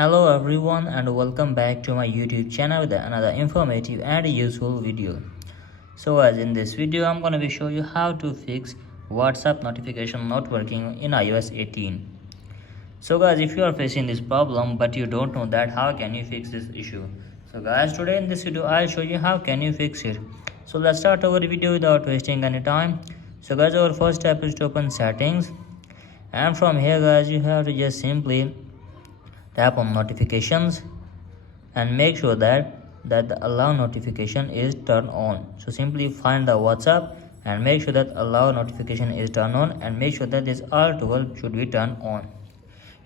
Hello everyone and welcome back to my YouTube channel with another informative and useful video. So as in this video I'm going to be show you how to fix WhatsApp notification not working in iOS 18. So guys, if you are facing this problem but you don't know that how can you fix this issue. So guys, today in this video I'll show you how can you fix it. So let's start our video without wasting any time. So guys, our first step is to open settings, and from here guys you have to just simply tap on notifications and make sure that the allow notification is turned on. So simply find the WhatsApp and make sure that allow notification is turned on, and make sure that this all tool should be turned on.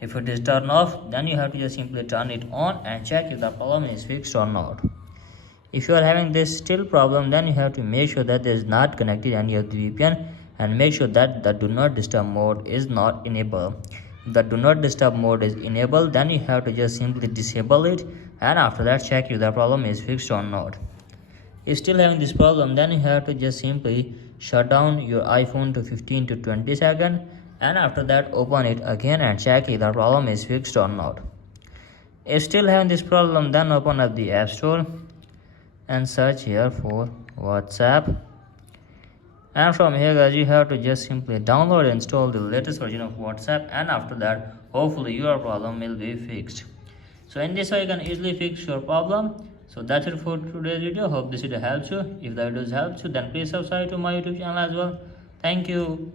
If it is turned off, then you have to just simply turn it on and check if the problem is fixed or not. If you are having this still problem, then you have to make sure that it is not connected any of the VPN, and make sure that the do not disturb mode is not enabled. If the do not disturb mode is enabled, then you have to just simply disable it, and after that check if the problem is fixed or not. If still having this problem, then you have to just simply shut down your iPhone to 15 to 20 seconds, and after that open it again and check if the problem is fixed or not. If still having this problem, then open up the App Store and search here for WhatsApp. And from here guys, you have to just simply download and install the latest version of WhatsApp, and after that hopefully your problem will be fixed. So in this way you can easily fix your problem. So that's it for today's video. Hope this video helps you. If the video helps you, then please subscribe to my YouTube channel as well. Thank you.